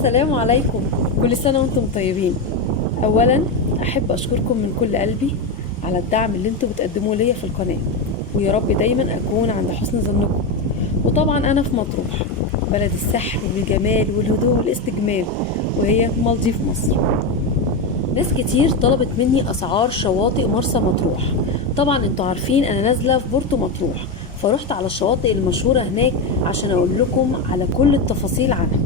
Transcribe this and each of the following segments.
السلام عليكم. كل سنة وانتم طيبين. اولا احب اشكركم من كل قلبي على الدعم اللي انتم بتقدموه ليا في القناة، ويا رب دايما اكون عند حسن ظنكم. وطبعا انا في مطروح، بلد السحر والجمال والهدوء والاستجمام، وهي مالديف مصر. ناس كتير طلبت مني اسعار شواطئ مرسى مطروح. طبعا انتوا عارفين انا نازلة في بورتو مطروح، فرحت على الشواطئ المشهورة هناك عشان اقول لكم على كل التفاصيل عنها،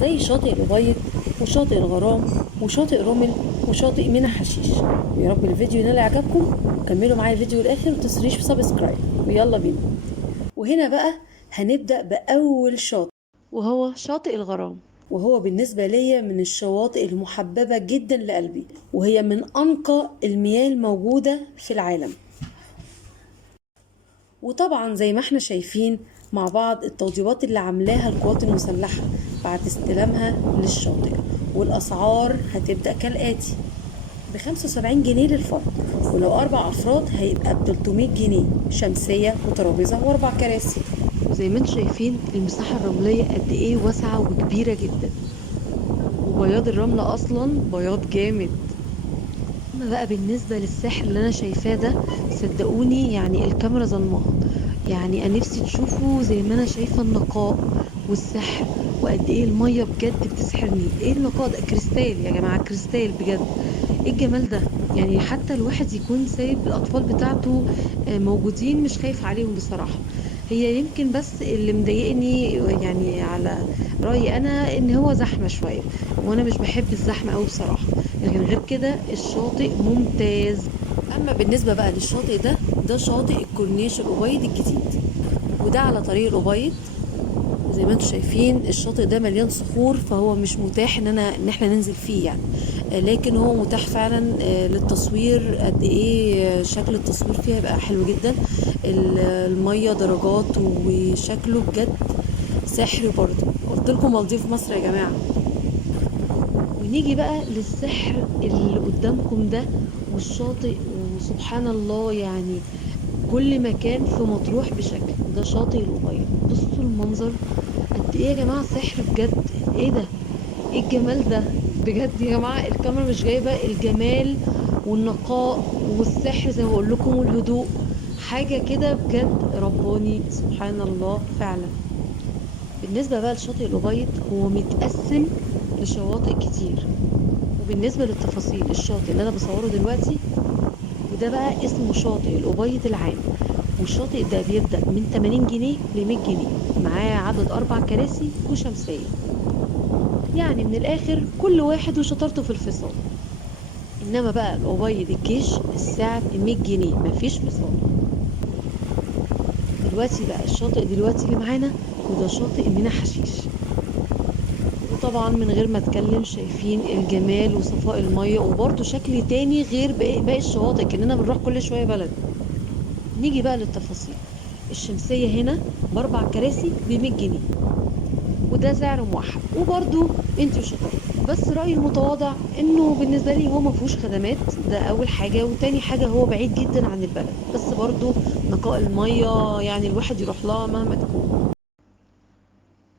زي شاطئ الأبيض وشاطئ الغرام وشاطئ رمل وشاطئ مينا حشيش. ويا رب الفيديو ينال اعجابكم، وكملوا معايا الفيديو الاخر وتسريش بسبسكرايب، ويلا بينا. وهنا بقى هنبدأ بأول شاطئ، وهو شاطئ الغرام. وهو بالنسبة ليا من الشواطئ المحببة جدا لقلبي، وهي من أنقى المياه الموجودة في العالم. وطبعا زي ما احنا شايفين مع بعض التوضيبات اللي عاملاها القوات المسلحة بعد استلامها للشاطئ. والأسعار هتبدأ كالآتي: ب75 جنيه للفرد، ولو 4 أفراد هيبقى ب300 جنيه، شمسية وترابيزة و4 كراسي. وزي ما انتم شايفين المساحة الرملية قد ايه واسعة وكبيرة جدا، وبياض الرملة أصلا بياض جامد. اما بقى بالنسبة للسحر اللي انا شايفاه ده، صدقوني يعني الكاميرا ظلمها. يعني انا نفسي تشوفوا زي ما انا شايفة النقاء والسحر، وقد ايه المية بجد بتسحرني. ايه النقاء ده؟ كريستال يا جماعة، كريستال بجد. ايه الجمال ده؟ يعني حتى الواحد يكون سايب الاطفال بتاعته موجودين، مش خايف عليهم بصراحة. هي يمكن بس اللي مضايقني يعني على رأيي انا ان هو زحمة شوية، وانا مش بحب الزحمة قوي بصراحة. لكن غير كده الشاطئ ممتاز. اما بالنسبة بقى للشاطئ ده، ده شاطئ الكورنيش الأبيض الجديد، وده على طريق الأبيض. وزي ما انتم شايفين الشاطئ ده مليان صخور، فهو مش متاح ان احنا ننزل فيه يعني. لكن هو متاح فعلا للتصوير. قد ايه شكل التصوير فيها يبقى حلو جدا. المية درجات وشكله بجد سحر برضه. قلت لكم مالديف مصر يا جماعة. ونيجي بقى للسحر اللي قدامكم ده والشاطئ، وسبحان الله يعني كل مكان في مطروح بشكل. ده شاطئ الأبيض، بصوا المنظر قد ايه يا جماعة سحر بجد. ايه ده؟ ايه الجمال ده بجد يا جماعة؟ الكاميرا مش جايبة الجمال والنقاء والسحر زي ما بقول لكم والهدوء. حاجة كده بجد رباني، سبحان الله فعلا. بالنسبة بقى لشاطئ الأبيض، هو متقسم لشواطئ كتير. وبالنسبة للتفاصيل، الشاطئ اللي أنا بصوره دلوقتي وده بقى اسمه شاطئ الأبيض العام. والشاطئ ده بيبدأ من 80 جنيه ل 100 جنيه، معاه عدد 4 كراسي وشمسية. يعني من الآخر كل واحد وشطارته في الفصال. إنما بقى الأبيض الجيش السعر 100 جنيه، مفيش فصال. دلوقتي بقى الشاطئ دلوقتي اللي معانا، وده شاطئ مينا حشيش. وطبعا من غير ما اتكلم شايفين الجمال وصفاء المية، وبرضه شكل تاني غير باقي الشواطئ، كأننا بنروح كل شوية بلد. نيجي بقى للتفاصيل. الشمسية هنا ب4 كراسي ب100 جنيه، وده سعر موحد. وبرضو انت وشطارتك. بس رأيي المتواضع انه بالنسبة لي هو مفهوش خدمات، ده اول حاجة. وتاني حاجة هو بعيد جدا عن البلد، بس برضو نقاء المية يعني الواحد يروح لها مهما تكون.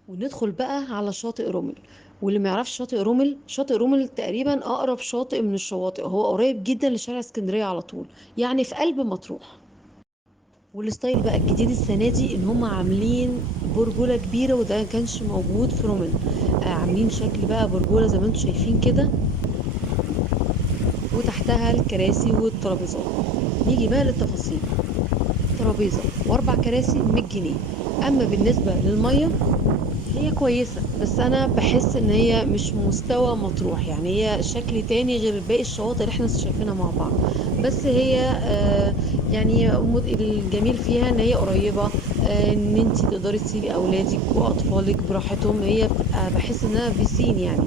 وندخل بقى على شاطئ رمل. واللي ما يعرفش شاطئ رمل، شاطئ رمل تقريبا اقرب شاطئ من الشواطئ، هو قريب جدا لشارع اسكندرية على طول، يعني في قلب مطروح. والستايل بقى الجديد السنة دي ان هم عاملين برجولة كبيرة، وده كانش موجود في رومل. عاملين شكل بقى برجولة زي ما انتم شايفين كده، وتحتها الكراسي والترابيزات. نيجي بقى للتفاصيل. ترابيزة و4 كراسي 100 جنيه. اما بالنسبة للمية، هي كويسة، بس انا بحس ان هي مش مستوى مطروح، يعني هي شكل تاني غير باقي الشواطئ اللي احنا شايفينها مع بعض. بس هي يعني الجميل فيها ان هي قريبة، ان انت تقدري تسيبي اولادك واطفالك براحتهم. هي بتبقى بحس انها بيسين يعني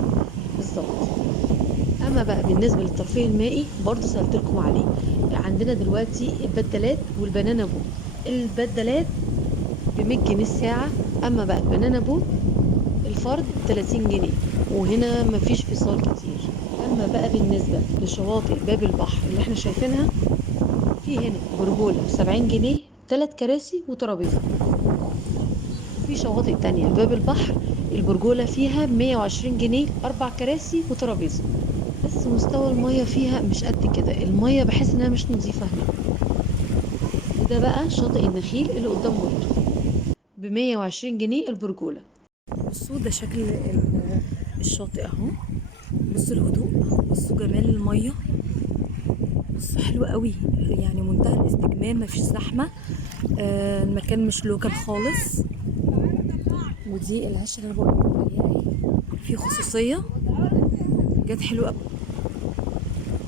بالظبط. اما بقى بالنسبة للترفيه المائي، برضو سألت لكم عليه. عندنا دلوقتي البدلات والبنانا بوت. البدلات ب100 جنيه الساعة. اما بقى البنانا بوت الفرد 30 جنيه. وهنا مفيش فصال كتير. اما بقى بالنسبة لشواطئ باب البحر اللي احنا شايفينها، في هنا برجولة ب70 جنيه، 3 كراسي وترابيزة. وفي شواطئ تانية باب البحر البرجولة فيها ب120 جنيه، 4 كراسي وترابيزة. بس مستوى المية فيها مش قد كده، المية بحس انها مش نظيفة هناك. وده بقى شاطئ النخيل اللي قدام بورتو، ب120 جنيه البرجولة. بصوا ده شكل الشاطئ اهو. بصوا الهدوء، بصوا جمال المية، بصوا حلو قوي، يعني منتهى الاستجمام، مفيش زحمة. المكان مش لوكال خالص. ودي العش اللي انا بقول لكم عليها اهي، في خصوصية، بجد حلو قوي.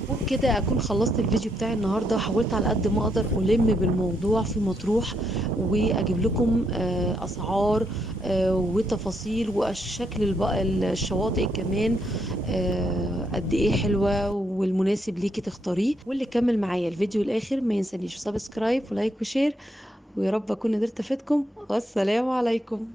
وبكده اكون خلصت الفيديو بتاعي النهارده. حاولت على قد ما اقدر الم بالموضوع في مطروح، واجيب لكم اسعار وتفاصيل وشكل الشواطئ كمان، قد ايه حلوه والمناسب ليكي تختاريه. واللي كمل معايا الفيديو الاخر ما ينسانيش سبسكرايب ولايك وشير. ويا رب اكون قدرت افيدكم، والسلام عليكم.